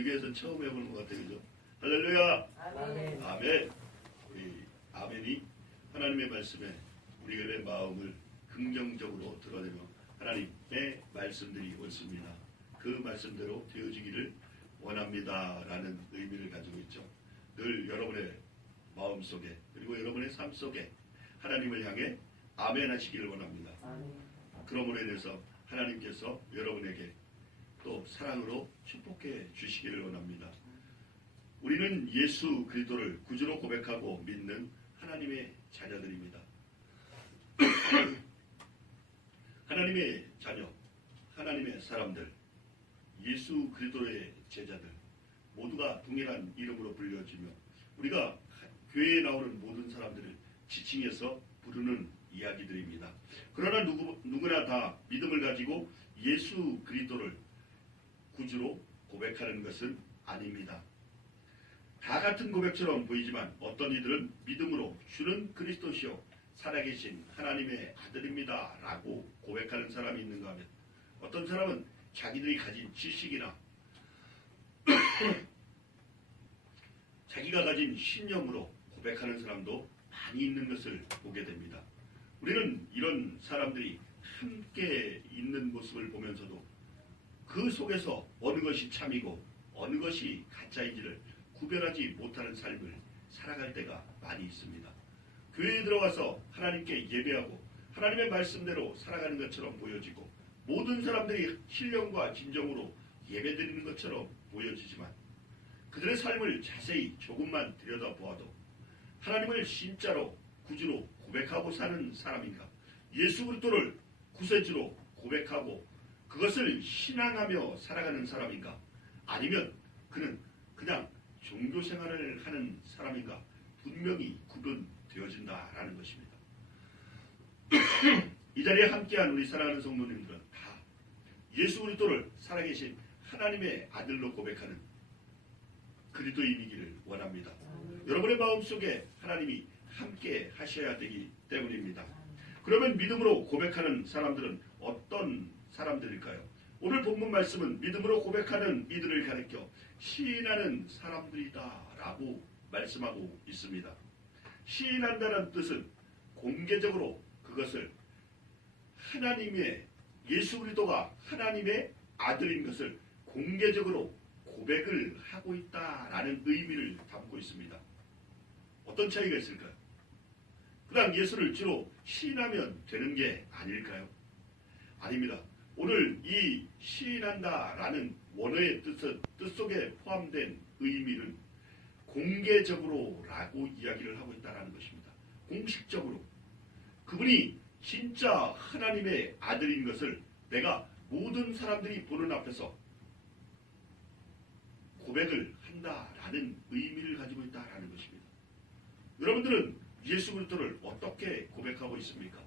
우리 교회에서 처음 해보는 것 같아요. 그죠? 할렐루야! 아멘. 아멘! 우리 아멘이 하나님의 말씀에 우리의 마음을 긍정적으로 드러내며 하나님의 말씀들이 옳습니다. 그 말씀대로 되어지기를 원합니다. 라는 의미를 가지고 있죠. 늘 여러분의 마음속에 그리고 여러분의 삶 속에 하나님을 향해 아멘 하시기를 원합니다. 그러므로 인해서 하나님께서 여러분에게 또 사랑으로 축복해 주시기를 원합니다. 우리는 예수 그리스도를 구주로 고백하고 믿는 하나님의 자녀들입니다. 하나님의 자녀, 하나님의 사람들, 예수 그리스도의 제자들 모두가 동일한 이름으로 불려지며 우리가 교회에 나오는 모든 사람들을 지칭해서 부르는 이야기들입니다. 그러나 누구나 다 믿음을 가지고 예수 그리스도를 구주로 고백하는 것은 아닙니다. 다 같은 고백처럼 보이지만 어떤 이들은 믿음으로 주는 그리스도시요 살아계신 하나님의 아들입니다 라고 고백하는 사람이 있는가 하면 어떤 사람은 자기들이 가진 지식이나 자기가 가진 신념으로 고백하는 사람도 많이 있는 것을 보게 됩니다. 우리는 이런 사람들이 함께 있는 모습을 보면서도 그 속에서 어느 것이 참이고 어느 것이 가짜인지를 구별하지 못하는 삶을 살아갈 때가 많이 있습니다. 교회에 들어가서 하나님께 예배하고 하나님의 말씀대로 살아가는 것처럼 보여지고 모든 사람들이 신령과 진정으로 예배드리는 것처럼 보여지지만 그들의 삶을 자세히 조금만 들여다보아도 하나님을 진짜로 구주로 고백하고 사는 사람인가, 예수 그리스도를 구세주로 고백하고 그것을 신앙하며 살아가는 사람인가, 아니면 그는 그냥 종교생활을 하는 사람인가 분명히 구분되어진다라는 것입니다. 이 자리에 함께한 우리 사랑하는 성도님들은 다 예수 그리스도를 살아계신 하나님의 아들로 고백하는 그리스도인이기를 원합니다. 여러분의 마음속에 하나님이 함께 하셔야 되기 때문입니다. 그러면 믿음으로 고백하는 사람들은 어떤 사람들일까요? 오늘 본문 말씀은 믿음으로 고백하는 이들을 가리켜 시인하는 사람들이다 라고 말씀하고 있습니다. 시인한다는 뜻은 공개적으로 그것을 하나님의 예수 그리스도가 하나님의 아들인 것을 공개적으로 고백을 하고 있다라는 의미를 담고 있습니다. 어떤 차이가 있을까요? 그냥 예수를 주로 시인하면 되는 게 아닐까요? 아닙니다. 오늘 이 시인한다라는 원어의 뜻 속에 포함된 의미는 공개적으로라고 이야기를 하고 있다는 것입니다. 공식적으로 그분이 진짜 하나님의 아들인 것을 내가 모든 사람들이 보는 앞에서 고백을 한다라는 의미를 가지고 있다라는 것입니다. 여러분들은 예수 그리스도를 어떻게 고백하고 있습니까?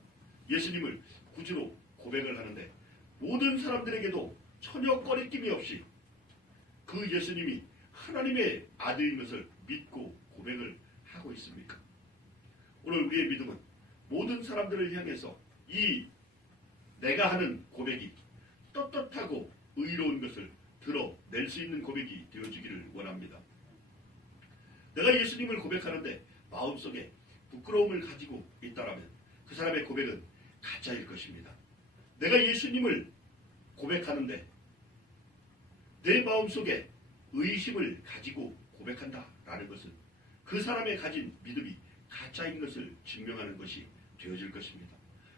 예수님을 구주로 고백을 하는데 모든 사람들에게도 전혀 꺼리낌이 없이 그 예수님이 하나님의 아들인 것을 믿고 고백을 하고 있습니까? 오늘 우리의 믿음은 모든 사람들을 향해서 이 내가 하는 고백이 떳떳하고 의로운 것을 드러낼 수 있는 고백이 되어주기를 원합니다. 내가 예수님을 고백하는데 마음속에 부끄러움을 가지고 있다라면 그 사람의 고백은 가짜일 것입니다. 내가 예수님을 고백하는데 내 마음속에 의심을 가지고 고백한다라는 것은 그 사람의 가진 믿음이 가짜인 것을 증명하는 것이 되어질 것입니다.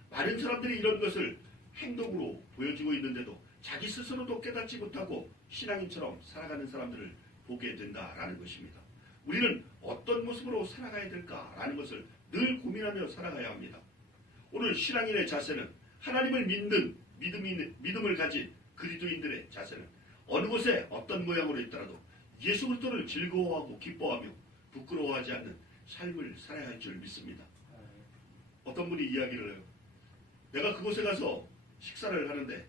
많은 사람들이 이런 것을 행동으로 보여주고 있는데도 자기 스스로도 깨닫지 못하고 신앙인처럼 살아가는 사람들을 보게 된다라는 것입니다. 우리는 어떤 모습으로 살아가야 될까라는 것을 늘 고민하며 살아가야 합니다. 오늘 신앙인의 자세는 하나님을 믿는 믿음을 가진 그리스도인들의 자세는 어느 곳에 어떤 모양으로 있더라도 예수 그리스도를 즐거워하고 기뻐하며 부끄러워하지 않는 삶을 살아야 할 줄 믿습니다. 어떤 분이 이야기를 해요. 내가 그곳에 가서 식사를 하는데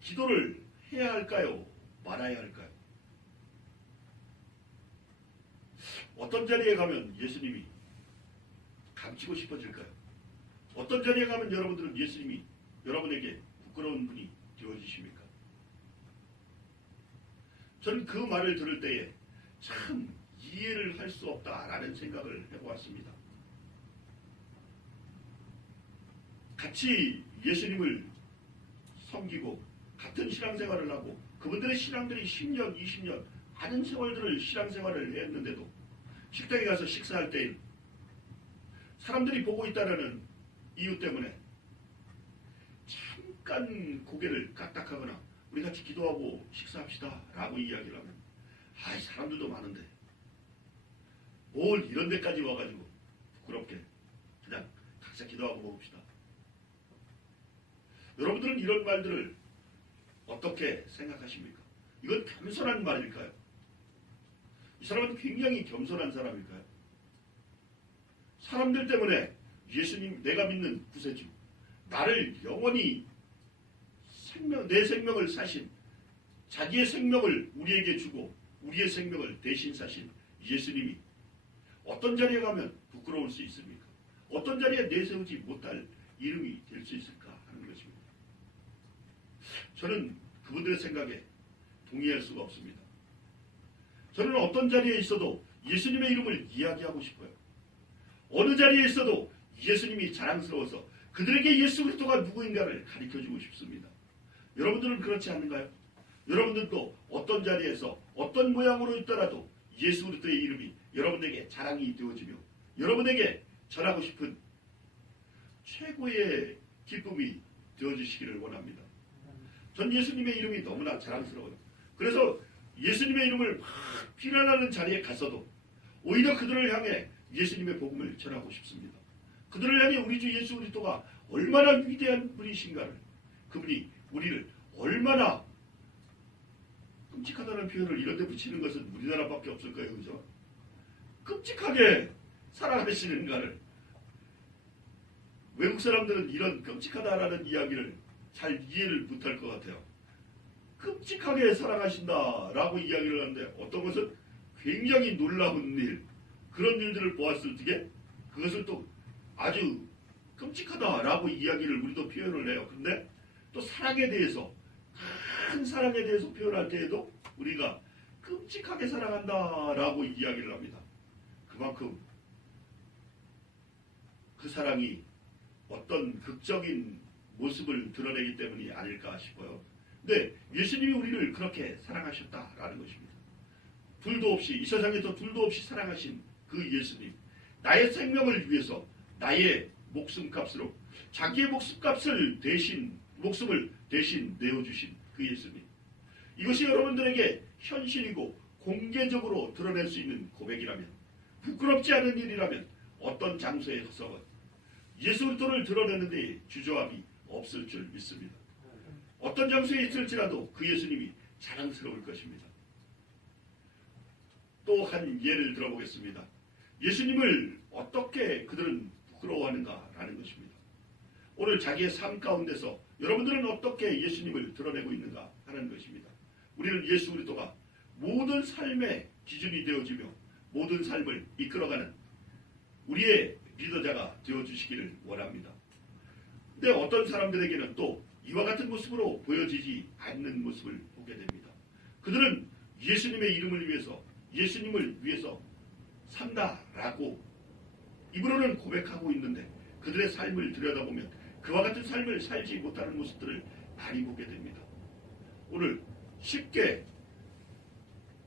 기도를 해야 할까요? 말아야 할까요? 어떤 자리에 가면 예수님이 감추고 싶어질까요? 어떤 자리에 가면 여러분들은 예수님이 여러분에게 부끄러운 분이 되어주십니까? 저는 그 말을 들을 때에 참 이해를 할 수 없다라는 생각을 해보았습니다. 같이 예수님을 섬기고 같은 신앙생활을 하고 그분들의 신앙들이 10년, 20년 많은 세월들을 신앙생활을 했는데도 식당에 가서 식사할 때 사람들이 보고 있다는 이유 때문에 잠깐 고개를 까딱하거나 우리 같이 기도하고 식사합시다 라고 이야기를 하면 아이 사람들도 많은데 뭘 이런 데까지 와가지고 부끄럽게 그냥 각자 기도하고 먹읍시다. 여러분들은 이런 말들을 어떻게 생각하십니까? 이건 겸손한 말일까요? 이 사람은 굉장히 겸손한 사람일까요? 사람들 때문에 예수님, 내가 믿는 구세주, 나를 영원히 내 생명을 사신, 자기의 생명을 우리에게 주고 우리의 생명을 대신 사신 예수님이 어떤 자리에 가면 부끄러울 수 있습니까? 어떤 자리에 내세우지 못할 이름이 될 수 있을까 하는 것입니다. 저는 그분들의 생각에 동의할 수가 없습니다. 저는 어떤 자리에 있어도 예수님의 이름을 이야기하고 싶어요. 어느 자리에 있어도 예수님이 자랑스러워서 그들에게 예수 그리스도가 누구인가를 가르쳐주고 싶습니다. 여러분들은 그렇지 않는가요? 여러분들도 어떤 자리에서 어떤 모양으로 있더라도 예수 그리스도의 이름이 여러분에게 자랑이 되어지며 여러분에게 전하고 싶은 최고의 기쁨이 되어주시기를 원합니다. 전 예수님의 이름이 너무나 자랑스러워요. 그래서 예수님의 이름을 막 비난하는 자리에 가서도 오히려 그들을 향해 예수님의 복음을 전하고 싶습니다. 그들을 향해 우리 주 예수 그리스도가 얼마나 위대한 분이신가를, 그분이 우리를 얼마나 끔찍하다는 표현을 이런 데 붙이는 것은 우리나라밖에 없을 거예요. 그죠? 끔찍하게 사랑하시는가를, 외국 사람들은 이런 끔찍하다라는 이야기를 잘 이해를 못할 것 같아요. 끔찍하게 사랑하신다라고 이야기를 하는데 어떤 것은 굉장히 놀라운 일, 그런 일들을 보았을 적에 그것을 또 아주 끔찍하다라고 이야기를 우리도 표현을 해요. 근데 또 사랑에 대해서, 큰 사랑에 대해서 표현할 때에도 우리가 끔찍하게 사랑한다라고 이야기를 합니다. 그만큼 그 사랑이 어떤 극적인 모습을 드러내기 때문이 아닐까 싶어요. 근데 예수님이 우리를 그렇게 사랑하셨다라는 것입니다. 둘도 없이, 이 세상에서 둘도 없이 사랑하신 그 예수님, 나의 생명을 위해서 나의 목숨값으로 자기의 목숨을 대신 내어주신 그 예수님, 이것이 여러분들에게 현실이고 공개적으로 드러낼 수 있는 고백이라면, 부끄럽지 않은 일이라면 어떤 장소에 가서 예수 그리스도를 드러내는 데 주저함이 없을 줄 믿습니다. 어떤 장소에 있을지라도 그 예수님이 자랑스러울 것입니다. 또 한 예를 들어보겠습니다. 예수님을 어떻게 그들은 부끄러워하는가라는 것입니다. 오늘 자기의 삶 가운데서 여러분들은 어떻게 예수님을 드러내고 있는가 하는 것입니다. 우리는 예수 그리스도가 모든 삶의 기준이 되어지며 모든 삶을 이끌어가는 우리의 리더자가 되어주시기를 원합니다. 근데 어떤 사람들에게는 또 이와 같은 모습으로 보여지지 않는 모습을 보게 됩니다. 그들은 예수님의 이름을 위해서, 예수님을 위해서 산다라고 입으로는 고백하고 있는데 그들의 삶을 들여다보면 그와 같은 삶을 살지 못하는 모습들을 많이 보게 됩니다. 오늘 쉽게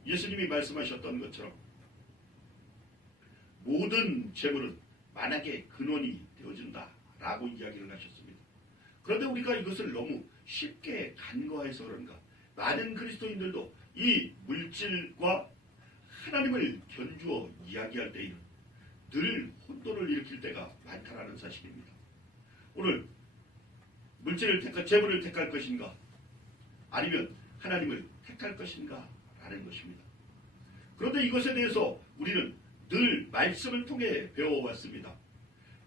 예수님이 말씀하셨던 것처럼 모든 재물은 만약에 근원이 되어준다라고 이야기를 하셨습니다. 그런데 우리가 이것을 너무 쉽게 간과해서 그런가, 많은 그리스도인들도 이 물질과 하나님을 견주어 이야기할 때에는 늘 혼돈을 일으킬 때가 많다라는 사실입니다. 오늘 물질을 재물을 택할 것인가, 아니면 하나님을 택할 것인가 라는 것입니다. 그런데 이것에 대해서 우리는 늘 말씀을 통해 배워왔습니다.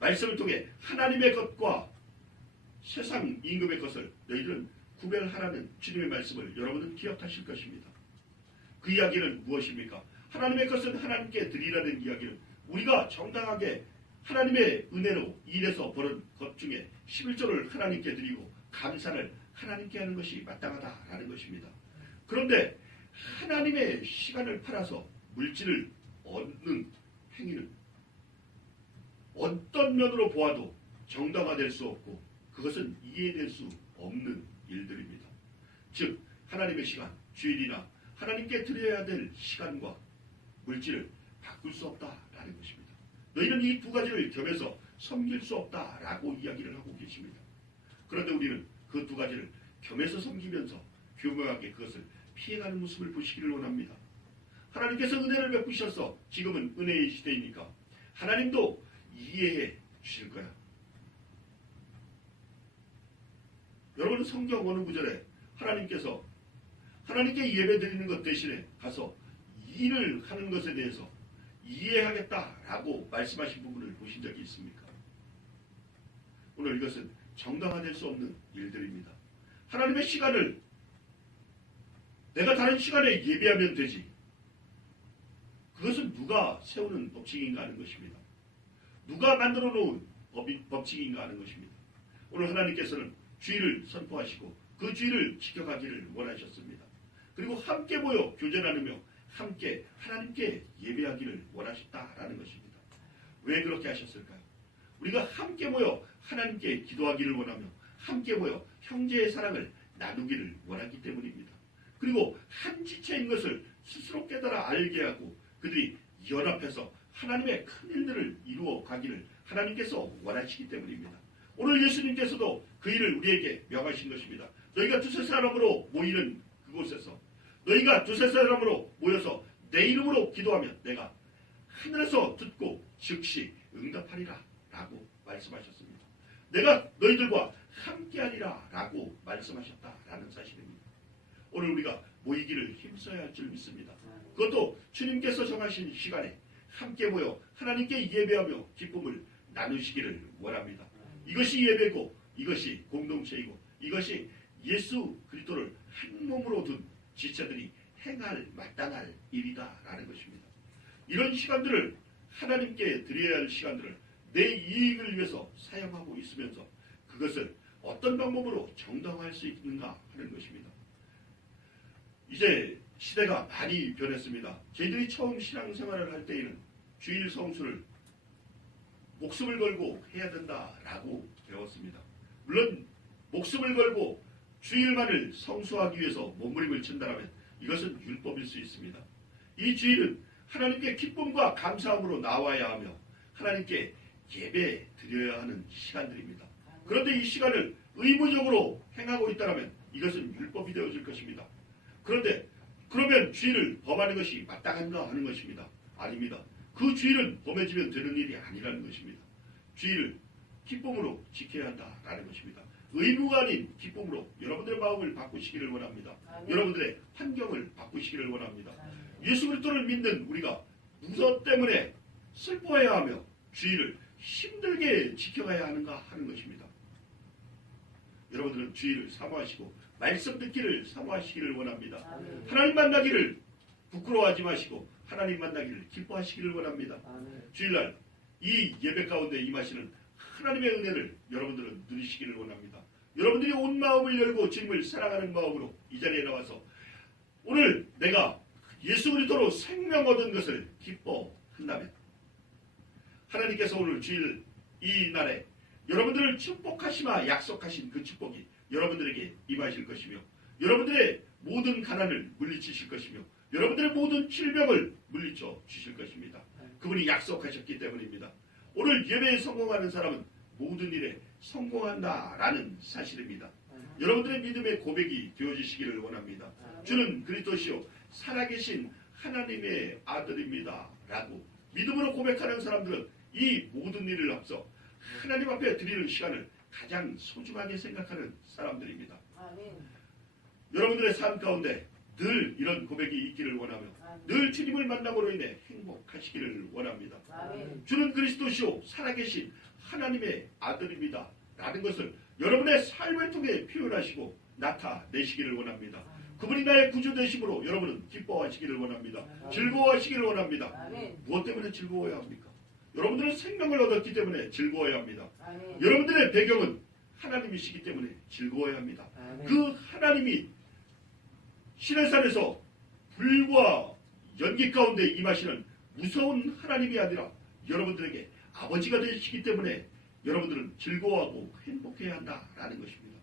말씀을 통해 하나님의 것과 세상 임금의 것을 너희들은 구별하라는 주님의 말씀을 여러분은 기억하실 것입니다. 그 이야기는 무엇입니까? 하나님의 것은 하나님께 드리라는 이야기는 우리가 정당하게 하나님의 은혜로 일해서 버는 것 중에 11조를 하나님께 드리고 감사를 하나님께 하는 것이 마땅하다라는 것입니다. 그런데 하나님의 시간을 팔아서 물질을 얻는 행위는 어떤 면으로 보아도 정당화될 수 없고 그것은 이해될 수 없는 일들입니다. 즉 하나님의 시간, 주일이나 하나님께 드려야 될 시간과 물질을 바꿀 수 없다라는 것입니다. 너희는 이 두 가지를 겸해서 섬길 수 없다라고 이야기를 하고 계십니다. 그런데 우리는 그 두 가지를 겸해서 섬기면서 교묘하게 그것을 피해가는 모습을 보시기를 원합니다. 하나님께서 은혜를 베푸셔서 지금은 은혜의 시대이니까 하나님도 이해해 주실 거야. 여러분 성경 어느 구절에 하나님께서 하나님께 예배 드리는 것 대신에 가서 일을 하는 것에 대해서 이해하겠다라고 말씀하신 부분을 보신 적이 있습니까? 오늘 이것은 정당화될 수 없는 일들입니다. 하나님의 시간을 내가 다른 시간에 예배하면 되지. 그것은 누가 세우는 법칙인가 하는 것입니다. 누가 만들어 놓은 법칙인가 하는 것입니다. 오늘 하나님께서는 주일을 선포하시고 그 주일을 지켜가기를 원하셨습니다. 그리고 함께 모여 교제 나누며 함께 하나님께 예배하기를 원하셨다라는 것입니다. 왜 그렇게 하셨을까요? 우리가 함께 모여 하나님께 기도하기를 원하며 함께 모여 형제의 사랑을 나누기를 원하기 때문입니다. 그리고 한 지체인 것을 스스로 깨달아 알게 하고 그들이 연합해서 하나님의 큰 일들을 이루어 가기를 하나님께서 원하시기 때문입니다. 오늘 예수님께서도 그 일을 우리에게 명하신 것입니다. 너희가 두세 사람으로 모이는 그곳에서 너희가 두세 사람으로 모여서 내 이름으로 기도하면 내가 하늘에서 듣고 즉시 응답하리라 라고 말씀하셨습니다. 내가 너희들과 함께하리라 라고 말씀하셨다라는 사실입니다. 오늘 우리가 모이기를 힘써야 할 줄 믿습니다. 그것도 주님께서 정하신 시간에 함께 모여 하나님께 예배하며 기쁨을 나누시기를 원합니다. 이것이 예배고 이것이 공동체이고 이것이 예수 그리스도를 한 몸으로 둔 지체들이 행할 마땅할 일이다라는 것입니다. 이런 시간들을 하나님께 드려야 할 시간들을 내 이익을 위해서 사용하고 있으면서 그것을 어떤 방법으로 정당화할 수 있는가 하는 것입니다. 이제 시대가 많이 변했습니다. 저희들이 처음 신앙생활을 할 때에는 주일 성수를 목숨을 걸고 해야 된다라고 배웠습니다. 물론 목숨을 걸고 주일만을 성수하기 위해서 몸부림을 친다면 이것은 율법일 수 있습니다. 이 주일은 하나님께 기쁨과 감사함으로 나와야 하며 하나님께 예배 드려야 하는 시간들입니다. 그런데 이 시간을 의무적으로 행하고 있다면 이것은 율법이 되어질 것입니다. 그런데 그러면 주일을 범하는 것이 마땅한가 하는 것입니다. 아닙니다. 그 주일은 범해지면 되는 일이 아니라는 것입니다. 주일을 기쁨으로 지켜야 한다라는 것입니다. 의무가 아닌 기쁨으로 여러분들의 마음을 바꾸시기를 원합니다. 여러분들의 환경을 바꾸시기를 원합니다. 예수 그리스도를 믿는 우리가 무엇 때문에 슬퍼해야 하며 주일을 힘들게 지켜가야 하는가 하는 것입니다. 여러분들은 주일을 사모하시고 말씀 듣기를 사모하시기를 원합니다. 하나님 만나기를 부끄러워하지 마시고 하나님 만나기를 기뻐하시기를 원합니다. 주일날 이 예배 가운데 임하시는 하나님의 은혜를 여러분들은 누리시기를 원합니다. 여러분들이 온 마음을 열고 주님을 사랑하는 마음으로 이 자리에 나와서 오늘 내가 예수 그리스도로 생명 얻은 것을 기뻐한다면 하나님께서 오늘 주일 이 날에 여러분들을 축복하시마 약속하신 그 축복이 여러분들에게 임하실 것이며 여러분들의 모든 가난을 물리치실 것이며 여러분들의 모든 질병을 물리쳐 주실 것입니다. 그분이 약속하셨기 때문입니다. 오늘 예배에 성공하는 사람은 모든 일에 성공한다라는 사실입니다. 여러분들의 믿음의 고백이 되어지시기를 원합니다. 주는 그리스도시요 살아계신 하나님의 아들입니다 라고 믿음으로 고백하는 사람들은 이 모든 일을 앞서 하나님 앞에 드리는 시간을 가장 소중하게 생각하는 사람들입니다. 여러분들의 삶 가운데 늘 이런 고백이 있기를 원하며 늘 주님을 만남으로 인해 행복하시기를 원합니다. 주는 그리스도시요 살아계신 하나님의 아들입니다 라는 것을 여러분의 삶을 통해 표현하시고 나타내시기를 원합니다. 그분이 나의 구주 되심으로 여러분은 기뻐하시기를 원합니다. 즐거워하시기를 원합니다. 무엇 때문에 즐거워야 합니까? 여러분들은 생명을 얻었기 때문에 즐거워야 합니다. 여러분들의 배경은 하나님이시기 때문에 즐거워야 합니다. 그 하나님이 시내산에서 불과 연기 가운데 임하시는 무서운 하나님이 아니라 여러분들에게 아버지가 되시기 때문에 여러분들은 즐거워하고 행복해야 한다라는 것입니다.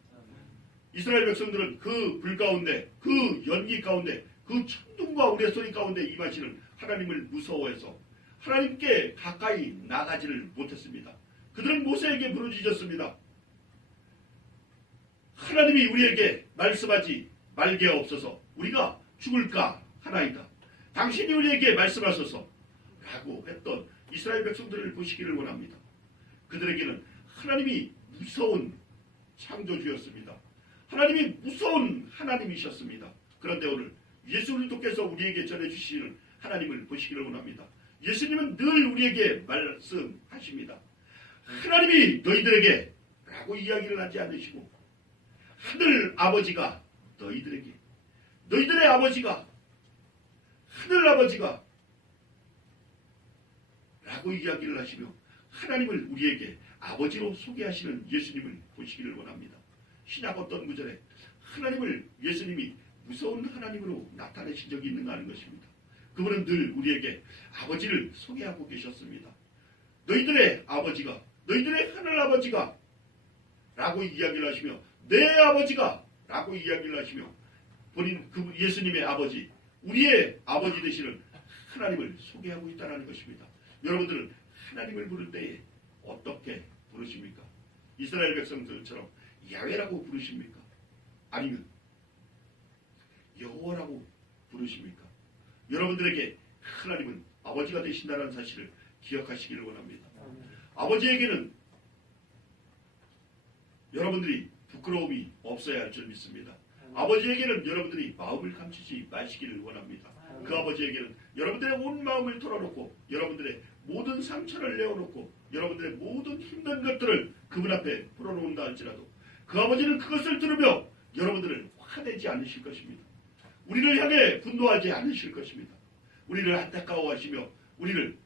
이스라엘 백성들은 그 불 가운데, 그 연기 가운데, 그 천둥과 우레소리 가운데 임하시는 하나님을 무서워해서 하나님께 가까이 나가지를 못했습니다. 그들은 모세에게 부르짖었습니다. 하나님이 우리에게 말씀하지 말게 없어서 우리가 죽을까 하나이다. 당신이 우리에게 말씀하소서 라고 했던 이스라엘 백성들을 보시기를 원합니다. 그들에게는 하나님이 무서운 창조주였습니다. 하나님이 무서운 하나님이셨습니다. 그런데 오늘 예수 그리스도께서 우리에게 전해주시는 하나님을 보시기를 원합니다. 예수님은 늘 우리에게 말씀하십니다. 하나님이 너희들에게 라고 이야기를 하지 않으시고 하늘 아버지가 너희들에게, 너희들의 아버지가 하늘 아버지가 라고 이야기를 하시며 하나님을 우리에게 아버지로 소개하시는 예수님을 보시기를 원합니다. 신약 어떤 구절에 하나님을 예수님이 무서운 하나님으로 나타내신 적이 있는가 하는 것입니다. 그분은 늘 우리에게 아버지를 소개하고 계셨습니다. 너희들의 아버지가, 너희들의 하늘 아버지가 라고 이야기를 하시며 내 아버지가 라고 이야기를 하시며 본인 그 예수님의 아버지, 우리의 아버지 되시는 하나님을 소개하고 있다는 것입니다. 여러분들은 하나님을 부를 때에 어떻게 부르십니까? 이스라엘 백성들처럼 야훼라고 부르십니까? 아니면 여호와라고 부르십니까? 여러분들에게 하나님은 아버지가 되신다는 사실을 기억하시기를 원합니다. 아버지에게는 여러분들이 부끄러움이 없어야 할 줄 믿습니다. 아버지에게는 여러분들이 마음을 감추지 마시기를 원합니다. 그 아버지에게는 여러분들의 온 마음을 털어놓고 여러분들의 모든 상처를 내어놓고 여러분들의 모든 힘든 것들을 그분 앞에 풀어놓는다 할지라도 그 아버지는 그것을 들으며 여러분들을 화내지 않으실 것입니다. 우리를 향해 분노하지 않으실 것입니다. 우리를 안타까워하시며 우리를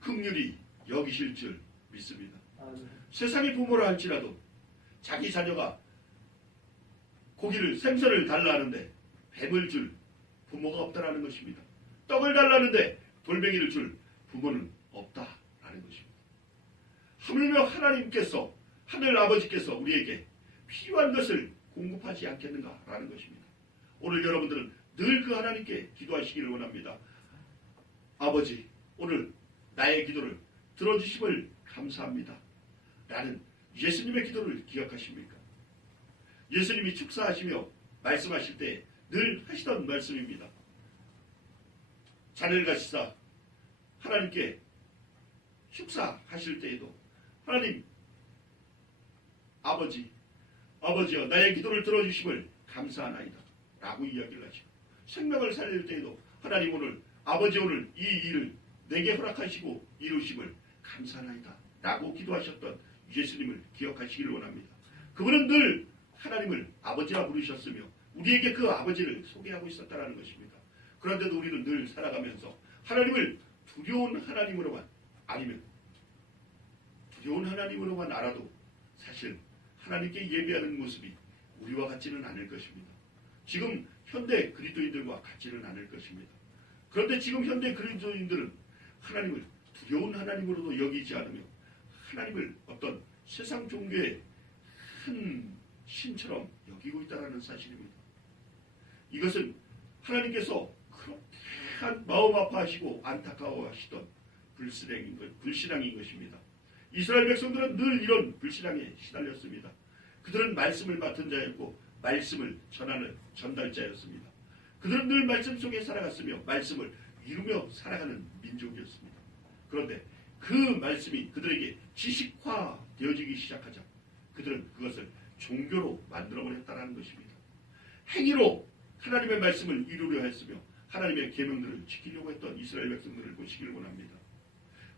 긍휼히 여기실 줄 믿습니다. 세상의 부모라 할지라도 자기 자녀가 고기를 생선을 달라 하는데 뱀을 줄 부모가 없다라는 것입니다. 떡을 달라는데 돌멩이를 줄 부모는 없다라는 것입니다. 하물며 하나님께서 하늘 아버지께서 우리에게 필요한 것을 공급하지 않겠는가라는 것입니다. 오늘 여러분들은 늘 그 하나님께 기도하시기를 원합니다. 아버지, 오늘 나의 기도를 들어주심을 감사합니다. 라는 예수님의 기도를 기억하십니까? 예수님이 축사하시며 말씀하실 때 늘 하시던 말씀입니다. 자를 가시사 하나님께 축사하실 때에도 하나님 아버지여 나의 기도를 들어주심을 감사하나이다 라고 이야기를 하시고 생명을 살릴 때에도 하나님 아버지 오늘 이 일을 내게 허락하시고 이루심을 감사하나이다 라고 기도하셨던 예수님을 기억하시기를 원합니다. 그분은 늘 하나님을 아버지라 부르셨으며 우리에게 그 아버지를 소개하고 있었다는 것입니다. 그런데도 우리는 늘 살아가면서 하나님을 두려운 하나님으로만 아니면 두려운 하나님으로만 알아도 사실 하나님께 예배하는 모습이 우리와 같지는 않을 것입니다. 지금 현대 그리스도인들과 같지는 않을 것입니다. 그런데 지금 현대 그리스도인들은 하나님을 두려운 하나님으로도 여기지 않으며 하나님을 어떤 세상 종교의 한 신처럼 여기고 있다는 사실입니다. 이것은 하나님께서 그렇게 마음 아파하시고 안타까워하시던 불신앙인 것입니다. 이스라엘 백성들은 늘 이런 불신앙에 시달렸습니다. 그들은 말씀을 맡은 자였고 말씀을 전하는 전달자였습니다. 그들은 늘 말씀 속에 살아갔으며 말씀을 이루며 살아가는 민족이었습니다. 그런데 그 말씀이 그들에게 지식화되어지기 시작하자 그들은 그것을 종교로 만들어버렸다는 것입니다. 행위로 하나님의 말씀을 이루려 했으며 하나님의 계명들을 지키려고 했던 이스라엘 백성들을 보시기를 원합니다.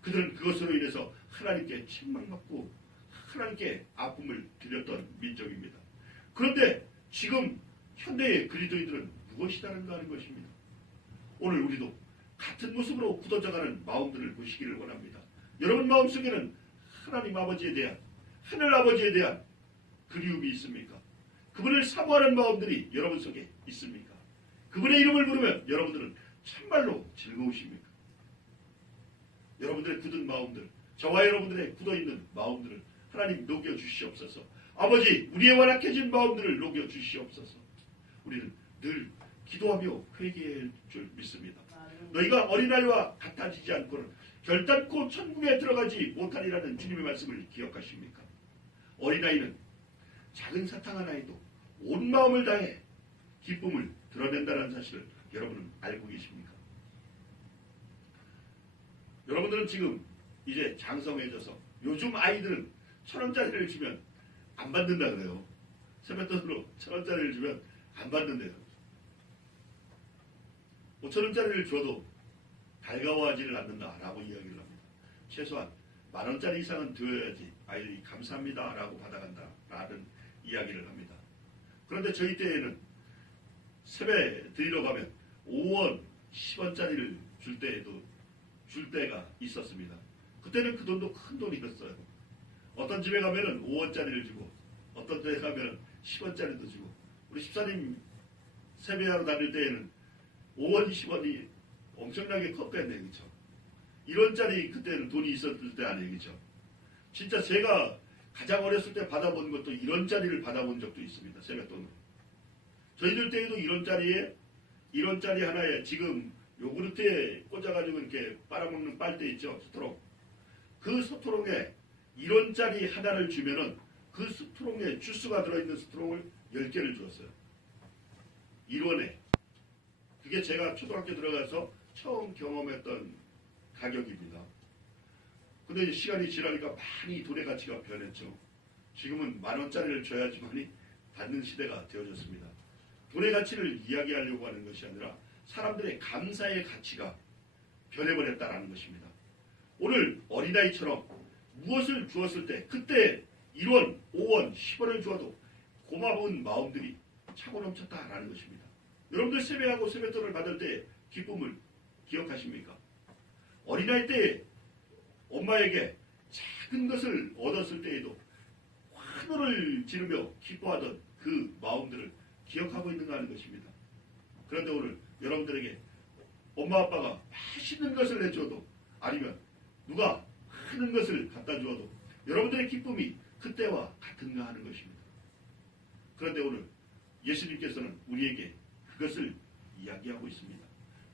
그들은 그것으로 인해서 하나님께 책망받고 하나님께 아픔을 드렸던 민족입니다. 그런데 지금 현대의 그리스도인들은 무엇이다는가 하는 것입니다. 오늘 우리도 같은 모습으로 굳어져가는 마음들을 보시기를 원합니다. 여러분 마음속에는 하나님 아버지에 대한 하늘 아버지에 대한 그리움이 있습니까? 그분을 사모하는 마음들이 여러분 속에 있습니까? 그분의 이름을 부르면 여러분들은 참말로 즐거우십니까? 여러분들의 굳은 마음들, 저와 여러분들의 굳어있는 마음들을 하나님 녹여주시옵소서. 아버지, 우리의 완악해진 마음들을 녹여주시옵소서. 우리는 늘 기도하며 회개할 줄 믿습니다. 너희가 어린아이와 같아지지 않고는 결단코 천국에 들어가지 못하리라는 주님의 말씀을 기억하십니까? 어린아이는 작은 사탕 하나에도 온 마음을 다해 기쁨을 드러낸다는 사실을 여러분은 알고 계십니까? 여러분들은 지금 이제 장성해져서 요즘 아이들은 1,000원짜리를 주면 안 받는다 그래요. 세뱃돈으로 1,000원짜리를 주면 안 받는데요. 5,000원짜리를 줘도 달가워하지를 않는다라고 이야기를 합니다. 최소한 10,000원짜리 이상은 드려야지 아이들이 감사합니다라고 받아간다라는 이야기를 합니다. 그런데 저희 때에는 세배 드리러 가면 5원, 10원짜리를 줄 때가 있었습니다. 그때는 그 돈도 큰 돈이었어요. 어떤 집에 가면은 5원짜리를 주고 어떤 집에 가면은 10원짜리도 주고 우리 집사님 세배하러 다닐 때에는 5원, 10원이 엄청나게 컸겠네, 그렇죠? 1원짜리 그때는 돈이 있었을 때 아니에요, 그렇죠? 진짜 제가 가장 어렸을 때 받아본 것도 1원짜리를 받아본 적도 있습니다, 세뱃돈으로. 저희들 때에도 1원짜리 하나에 지금 요구르트에 꽂아가지고 이렇게 빨아먹는 빨대 있죠, 스트롱. 그 스트롱에 1원짜리 하나를 주면은 그 스트롱에 주스가 들어있는 스트롱을 10개를 주었어요. 1원에. 그게 제가 초등학교 들어가서 처음 경험했던 가격입니다. 근데 시간이 지나니까 많이 돈의 가치가 변했죠. 지금은 10,000원짜리를 줘야지만이 받는 시대가 되어졌습니다. 돈의 가치를 이야기하려고 하는 것이 아니라 사람들의 감사의 가치가 변해버렸다는 것입니다. 오늘 어린아이처럼 무엇을 주었을 때 그때 1원, 5원, 10원을 주어도 고마운 마음들이 차고 넘쳤다라는 것입니다. 여러분들 세배하고 세뱃돈을 받을 때 기쁨을 기억하십니까? 어린아이 때 엄마에게 작은 것을 얻었을 때에도 환호를 지르며 기뻐하던 그 마음들을 기억하고 있는가 하는 것입니다. 그런데 오늘 여러분들에게 엄마 아빠가 맛있는 것을 해줘도 아니면 누가 하는 것을 갖다 주어도 여러분들의 기쁨이 그때와 같은가 하는 것입니다. 그런데 오늘 예수님께서는 우리에게 그것을 이야기하고 있습니다.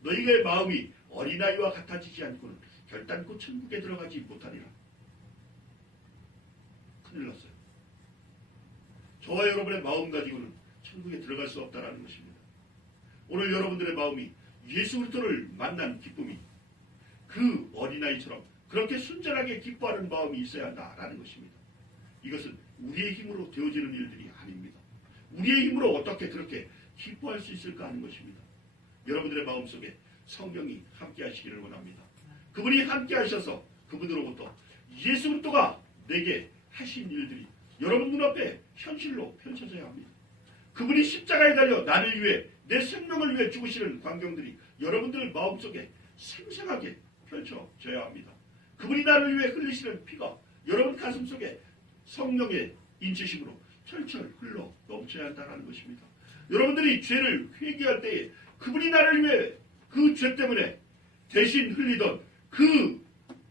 너희의 마음이 어린아이와 같아지지 않고는 결단코 천국에 들어가지 못하리라. 큰일 났어요. 저와 여러분의 마음 가지고는 천국에 들어갈 수 없다는 것입니다. 오늘 여러분들의 마음이 예수 그리스도를 만난 기쁨이 그 어린아이처럼 그렇게 순전하게 기뻐하는 마음이 있어야 한다라는 것입니다. 이것은 우리의 힘으로 되어지는 일들이 아닙니다. 우리의 힘으로 어떻게 그렇게 기뻐할 수 있을까 하는 것입니다. 여러분들의 마음속에 성령이 함께 하시기를 원합니다. 그분이 함께 하셔서 그분으로부터 예수 그리스도가 내게 하신 일들이 여러분 눈앞에 현실로 펼쳐져야 합니다. 그분이 십자가에 달려 나를 위해 내 생명을 위해 죽으시는 광경들이 여러분들 마음속에 생생하게 펼쳐져야 합니다. 그분이 나를 위해 흘리시는 피가 여러분 가슴속에 성령의 인치심으로 철철 흘러 넘쳐야 한다는 것입니다. 여러분들이 죄를 회개할 때에 그분이 나를 위해 그 죄 때문에 대신 흘리던 그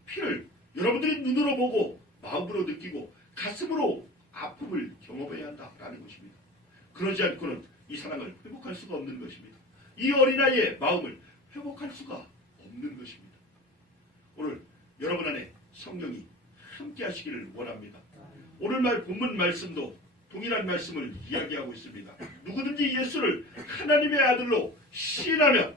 피를 여러분들이 눈으로 보고 마음으로 느끼고 가슴으로 아픔을 경험해야 한다라는 것입니다. 그러지 않고는 이 사랑을 회복할 수가 없는 것입니다. 이 어린아이의 마음을 회복할 수가 없는 것입니다. 오늘 여러분 안에 성령이 함께 하시기를 원합니다. 오늘 본문 말씀도 동일한 말씀을 이야기하고 있습니다. 누구든지 예수를 하나님의 아들로 시인하면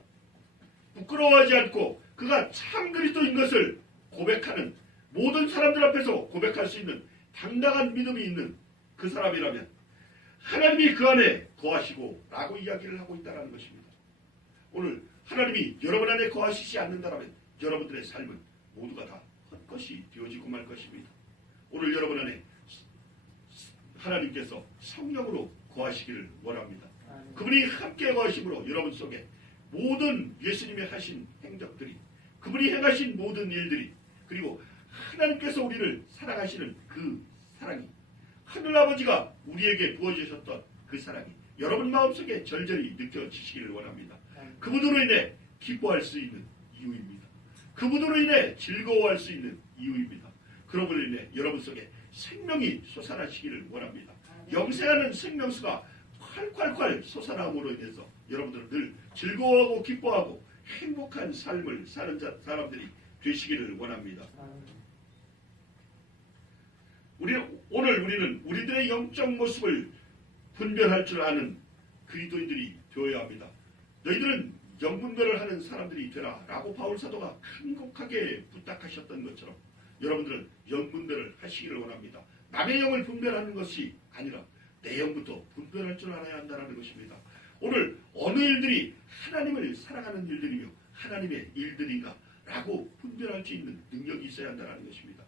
부끄러워하지 않고 그가 참 그리스도인 것을 고백하는 모든 사람들 앞에서 고백할 수 있는 당당한 믿음이 있는 그 사람이라면 하나님이 그 안에 거하시고 라고 이야기를 하고 있다는 것입니다. 오늘 하나님이 여러분 안에 거하시지 않는다면 여러분들의 삶은 모두가 다 헛것이 되어지고 말 것입니다. 오늘 여러분 안에 하나님께서 성령으로 거하시기를 원합니다. 그분이 함께 거하심으로 여러분 속에 모든 예수님이 하신 행적들이 그분이 행하신 모든 일들이 그리고 하나님께서 우리를 사랑하시는 그 사랑이 하늘아버지가 우리에게 부어주셨던 그 사랑이 여러분 마음속에 절절히 느껴지시기를 원합니다. 그분으로 인해 기뻐할 수 있는 이유입니다. 그분으로 인해 즐거워할 수 있는 이유입니다. 그러므로 인해 여러분 속에 생명이 솟아나시기를 원합니다. 영생하는 생명수가 콸콸콸 솟아남으로 인해서 여러분들은 늘 즐거워하고 기뻐하고 행복한 삶을 사는 사람들이 되시기를 원합니다. 오늘 우리는 우리들의 영적 모습을 분별할 줄 아는 그리스도인들이 되어야 합니다. 너희들은 영분별을 하는 사람들이 되라 라고 바울 사도가 간곡하게 부탁하셨던 것처럼 여러분들은 영분별을 하시기를 원합니다. 남의 영을 분별하는 것이 아니라 내 영부터 분별할 줄 알아야 한다는 것입니다. 오늘 어느 일들이 하나님을 사랑하는 일들이며 하나님의 일들인가 라고 분별할 수 있는 능력이 있어야 한다는 것입니다.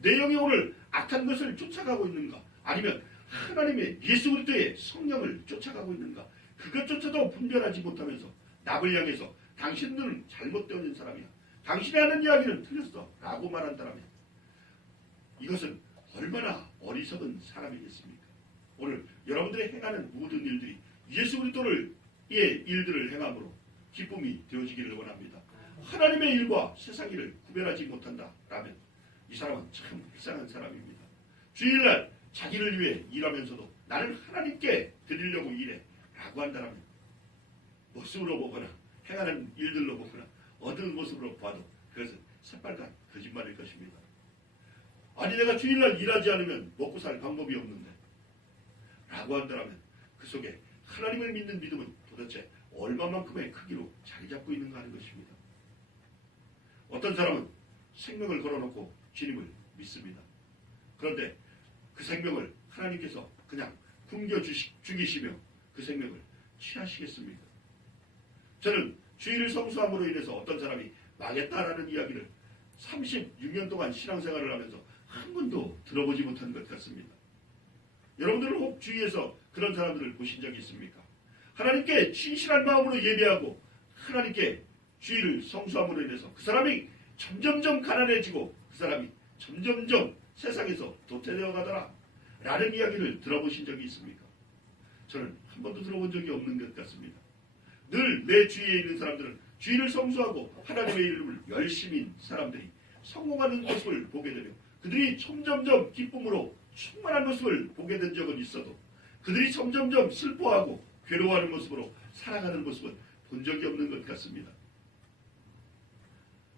내 영이 오늘 악한 것을 쫓아가고 있는가, 아니면 하나님의 예수 그리스도의 성령을 쫓아가고 있는가, 그것조차도 분별하지 못하면서 남을 향해서 당신은 잘못되어진 사람이야, 당신이 하는 이야기는 틀렸어 라고 말한다면 이것은 얼마나 어리석은 사람이겠습니까? 오늘 여러분들이 행하는 모든 일들이 예수 그리스도의 일들을 행함으로 기쁨이 되어지기를 원합니다. 하나님의 일과 세상 일을 구별하지 못한다라면 이 사람은 참 불쌍한 사람입니다. 주일날 자기를 위해 일하면서도 나는 하나님께 드리려고 일해 라고 한다면 모습으로 보거나 행하는 일들로 보거나 어떤 모습으로 봐도 그것은 새빨간 거짓말일 것입니다. 아니 내가 주일날 일하지 않으면 먹고 살 방법이 없는데 라고 한다면 그 속에 하나님을 믿는 믿음은 도대체 얼마만큼의 크기로 자리 잡고 있는가 하는 것입니다. 어떤 사람은 생명을 걸어놓고 주님을 믿습니다. 그런데 그 생명을 하나님께서 그냥 굶겨 죽이시며 그 생명을 취하시겠습니까? 저는 주일을 성수함으로 인해서 어떤 사람이 망했다라는 이야기를 36년 동안 신앙생활을 하면서 한 번도 들어보지 못한 것 같습니다. 여러분들은 혹 주위에서 그런 사람들을 보신 적이 있습니까? 하나님께 진실한 마음으로 예배하고 하나님께 주일을 성수함으로 인해서 그 사람이 점점점 가난해지고 그 사람이 점점점 세상에서 도태되어 가더라 라는 이야기를 들어보신 적이 있습니까? 저는 한 번도 들어본 적이 없는 것 같습니다. 늘 내 주위에 있는 사람들은 주일을 성수하고 하나님의 이름을 열심히 인 사람들이 성공하는 모습을 보게 되며 그들이 점점점 기쁨으로 충만한 모습을 보게 된 적은 있어도 그들이 점점점 슬퍼하고 괴로워하는 모습으로 살아가는 모습은 본 적이 없는 것 같습니다.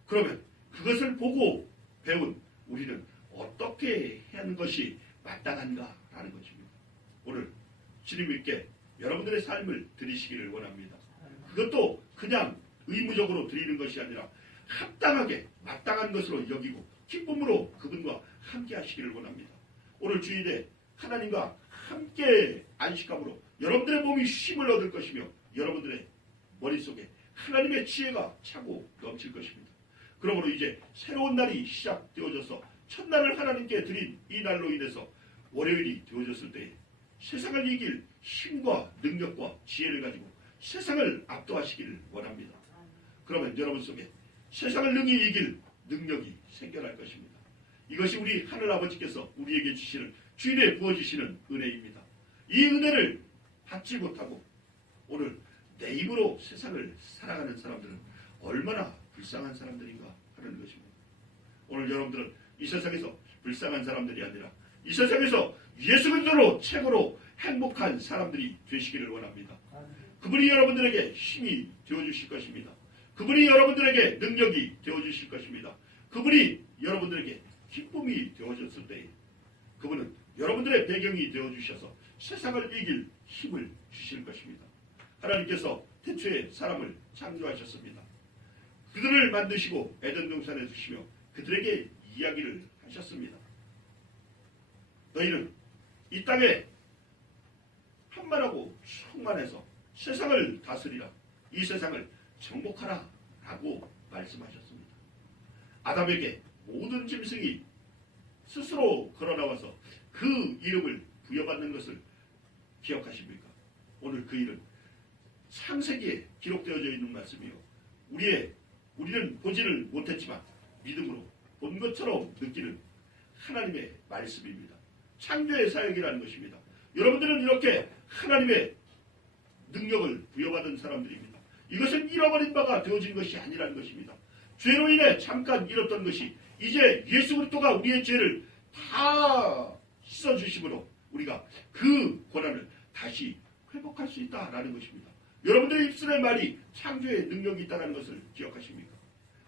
그러면 그것을 보고 배운 우리는 어떻게 해야 하는 것이 마땅한가라는 것입니다. 오늘 주님께 여러분들의 삶을 드리시기를 원합니다. 그것도 그냥 의무적으로 드리는 것이 아니라 합당하게 마땅한 것으로 여기고 기쁨으로 그분과 함께 하시기를 원합니다. 오늘 주일에 하나님과 함께 안식함으로 여러분들의 몸이 쉼을 얻을 것이며 여러분들의 머릿속에 하나님의 지혜가 차고 넘칠 것입니다. 그러므로 이제 새로운 날이 시작되어져서 첫날을 하나님께 드린 이 날로 인해서 월요일이 되어졌을 때에 세상을 이길 힘과 능력과 지혜를 가지고 세상을 압도하시기를 원합니다. 그러면 여러분 속에 세상을 능히 이길 능력이 생겨날 것입니다. 이것이 우리 하늘아버지께서 우리에게 주시는 주일에 부어주시는 은혜입니다. 이 은혜를 받지 못하고 오늘 내 입으로 세상을 살아가는 사람들은 얼마나 불쌍한 사람들인가 하는 것입니다. 오늘 여러분들은 이 세상에서 불쌍한 사람들이 아니라 이 세상에서 예수 그리스도로 최고로 행복한 사람들이 되시기를 원합니다. 그분이 여러분들에게 힘이 되어주실 것입니다. 그분이 여러분들에게 능력이 되어주실 것입니다. 그분이 여러분들에게 기쁨이 되어졌을 때 그분은 여러분들의 배경이 되어주셔서 세상을 이길 힘을 주실 것입니다. 하나님께서 태초에 사람을 창조하셨습니다. 그들을 만드시고 에덴 동산에 두시며 그들에게 이야기를 하셨습니다. 너희는 이 땅에 한만하고 충만해서 세상을 다스리라. 이 세상을 정복하라 라고 말씀하셨습니다. 아담에게 모든 짐승이 스스로 걸어나와서 그 이름을 부여받는 것을 기억하십니까? 오늘 그 일은 창세기에 기록되어져 있는 말씀이요. 우리는 보지를 못했지만 믿음으로 본 것처럼 느끼는 하나님의 말씀입니다. 창조의 사역이라는 것입니다. 여러분들은 이렇게 하나님의 능력을 부여받은 사람들입니다. 이것은 잃어버린 바가 되어진 것이 아니라는 것입니다. 죄로 인해 잠깐 잃었던 것이 이제 예수 그리스도가 우리의 죄를 다 씻어주심으로 우리가 그 고난을 다시 회복할 수 있다라는 것입니다. 여러분들의 입술의 말이 창조의 능력이 있다는 것을 기억하십니까?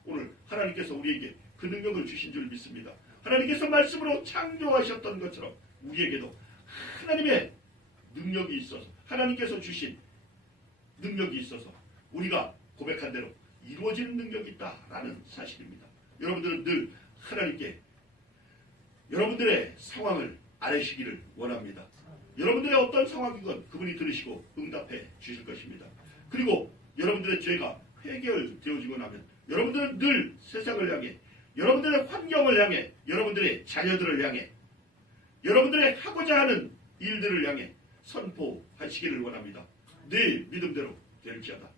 오늘 하나님께서 우리에게 그 능력을 주신 줄 믿습니다. 하나님께서 말씀으로 창조하셨던 것처럼 우리에게도 하나님의 능력이 있어서 하나님께서 주신 능력이 있어서 우리가 고백한 대로 이루어지는 능력이 있다라는 사실입니다. 여러분들은 늘 하나님께 여러분들의 상황을 아뢰시기를 원합니다. 여러분들의 어떤 상황이건 그분이 들으시고 응답해 주실 것입니다. 그리고 여러분들의 죄가 해결되어지고 나면 여러분들은 늘 세상을 향해 여러분들의 환경을 향해 여러분들의 자녀들을 향해 여러분들의 하고자 하는 일들을 향해 선포하시기를 원합니다. 네 믿음대로 될지어다.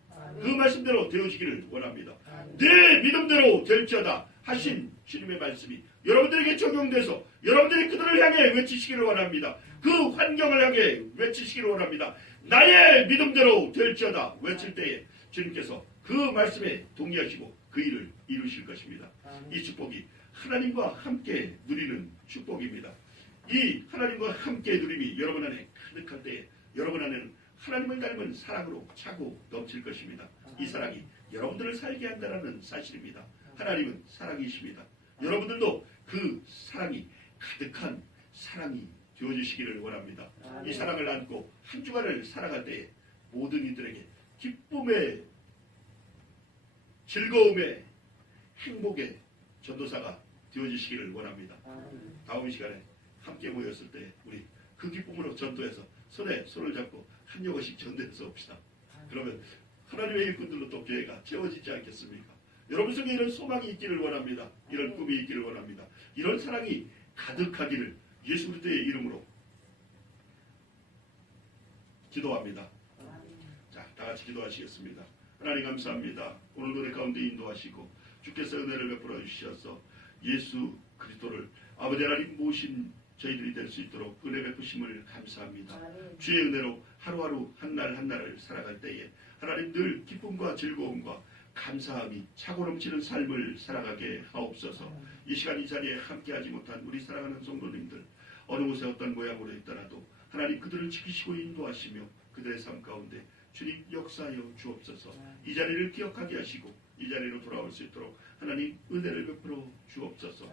그 말씀대로 되어지기를 원합니다. 네 믿음대로 될지어다 하신 주님의 말씀이 여러분들에게 적용돼서 여러분들이 그들을 향해 외치시기를 원합니다. 그 환경을 향해 외치시기를 원합니다. 나의 믿음대로 될지어다 외칠 때에 주님께서 그 말씀에 동의하시고 그 일을 이루실 것입니다. 이 축복이 하나님과 함께 누리는 축복입니다. 이 하나님과 함께 누림이 여러분 안에 가득할 때에 여러분 안에는 하나님을 닮은 사랑으로 차고 넘칠 것입니다. 이 사랑이 여러분들을 살게 한다는 사실입니다. 하나님은 사랑이십니다. 여러분들도 그 사랑이 가득한 사랑이 되어주시기를 원합니다. 이 사랑을 안고 한 주간을 살아갈 때에 모든 이들에게 기쁨의 즐거움의 행복의 전도사가 되어주시기를 원합니다. 다음 시간에 함께 모였을 때 우리 그 기쁨으로 전도해서 손에 손을 잡고 한 여것씩 전도해서 옵시다. 그러면 하나님의 일꾼들로 또 교회가 채워지지 않겠습니까? 여러분 속에 이런 소망이 있기를 원합니다. 이런 꿈이 있기를 원합니다. 이런 사랑이 가득하기를 예수 그리스도의 이름으로 기도합니다. 자, 다 같이 기도하시겠습니다. 하나님 감사합니다. 오늘 노래 가운데 인도하시고 주께서 은혜를 베풀어 주셔서 예수 그리스도를 아버지 하나님 모신 저희들이 될 수 있도록 은혜 베푸심을 감사합니다. 주의 은혜로 하루하루 한날 한날을 살아갈 때에 하나님 늘 기쁨과 즐거움과 감사함이 차고 넘치는 삶을 살아가게 하옵소서. 이 시간 이 자리에 함께하지 못한 우리 사랑하는 성도님들 어느 곳에 어떤 모양으로 있더라도 하나님 그들을 지키시고 인도하시며 그들의 삶 가운데 주님 역사하여 주옵소서. 이 자리를 기억하게 하시고 이 자리로 돌아올 수 있도록 하나님 은혜를 베풀어 주옵소서.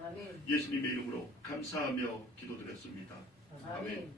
예수님의 이름으로 감사하며 기도드렸습니다. 아멘.